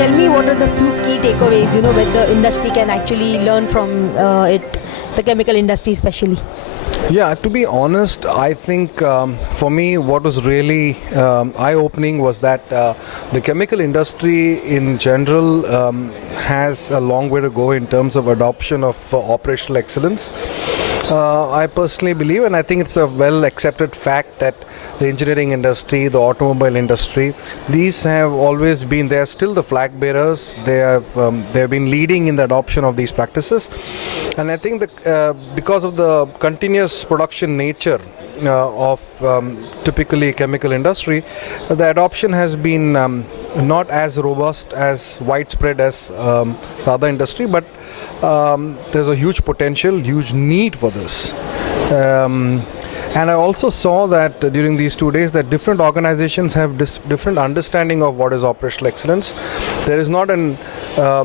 tell me what are the few key takeaways, where the industry can actually learn from it, the chemical industry especially? Yeah, to be honest, I think for me what was really eye-opening was that the chemical industry in general has a long way to go in terms of adoption of operational excellence. I personally believe, and I think it's a well-accepted fact, that the engineering industry, the automobile industry, these have always been, they are still the flag bearers. They have been leading in the adoption of these practices. And I think that because of the continuous production nature of typically chemical industry, the adoption has been not as robust, as widespread as the other industry, but there's a huge potential, huge need for this. And I also saw that during these 2 days that different organizations have different understanding of what is operational excellence. There is not an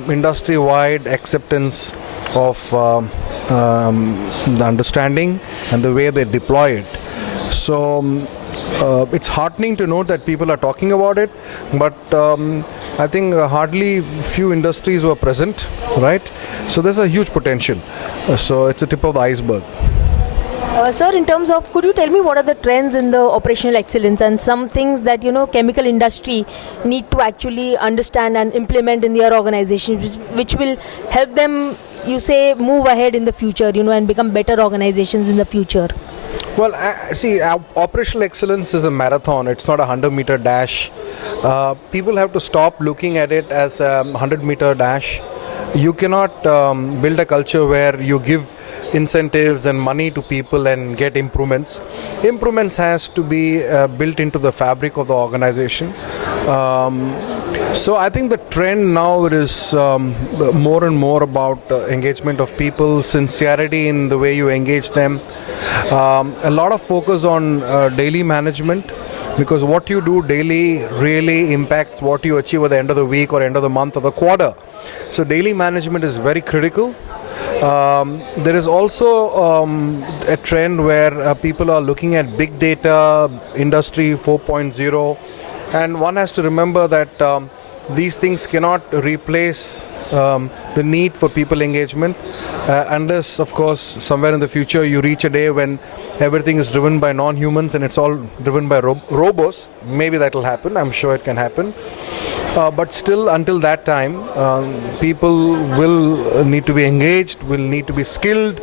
industry-wide acceptance of the understanding and the way they deploy it. So it's heartening to note that people are talking about it, but I think hardly few industries were present, right? So there's a huge potential. So it's a tip of the iceberg. Sir, in terms of, could you tell me what are the trends in the operational excellence and some things that, chemical industry need to actually understand and implement in their organization, which will help them, move ahead in the future, and become better organizations in the future? Well, see, operational excellence is a marathon. It's not a 100-meter dash. People have to stop looking at it as a 100-meter dash. You cannot build a culture where you give incentives and money to people and get improvements. Improvements has to be built into the fabric of the organization. So I think the trend now is more and more about engagement of people, sincerity in the way you engage them. A lot of focus on daily management, because what you do daily really impacts what you achieve at the end of the week or end of the month or the quarter. So daily management is very critical. There is also a trend where people are looking at big data, industry 4.0, and one has to remember that these things cannot replace the need for people engagement unless, of course, somewhere in the future you reach a day when everything is driven by non-humans and it's all driven by robots. Maybe that will happen. I'm sure it can happen. But still, until that time, people will need to be engaged, will need to be skilled,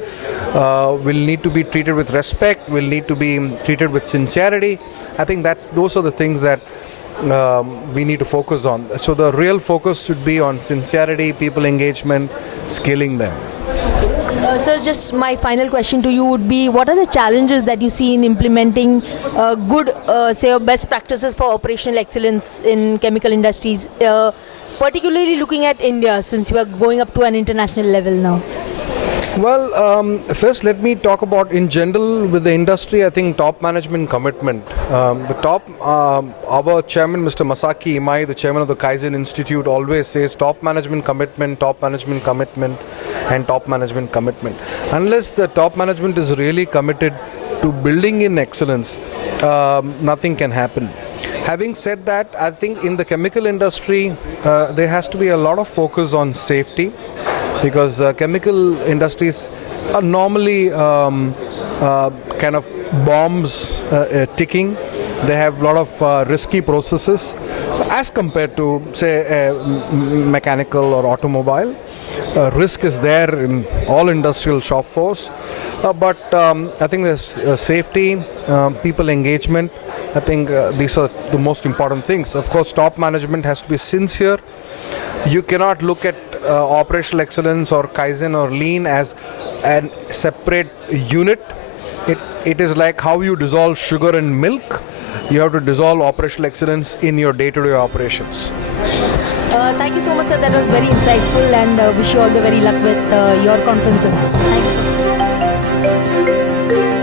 will need to be treated with respect, will need to be treated with sincerity. I think those are the things that we need to focus on. So the real focus should be on sincerity, people engagement, skilling them. Sir, just my final question to you would be, what are the challenges that you see in implementing good, best practices for operational excellence in chemical industries, particularly looking at India, since we are going up to an international level now? Well, first let me talk about, in general, with the industry, I think top management commitment. Our chairman, Mr. Masaki Imai, the chairman of the Kaizen Institute, always says top management commitment, and top management commitment. Unless the top management is really committed to building in excellence, nothing can happen. Having said that, I think in the chemical industry, there has to be a lot of focus on safety, because chemical industries are normally kind of bombs ticking. They have a lot of risky processes as compared to, say, mechanical or automobile. Risk is there in all industrial shop floors. But I think there's safety, people engagement. I think these are the most important things. Of course, top management has to be sincere. You cannot look at operational excellence or Kaizen or Lean as a separate unit. It is like how you dissolve sugar in milk. You have to dissolve operational excellence in your day-to-day operations. Thank you so much, sir. That was very insightful, and wish you all the very luck with your conferences. Thank you.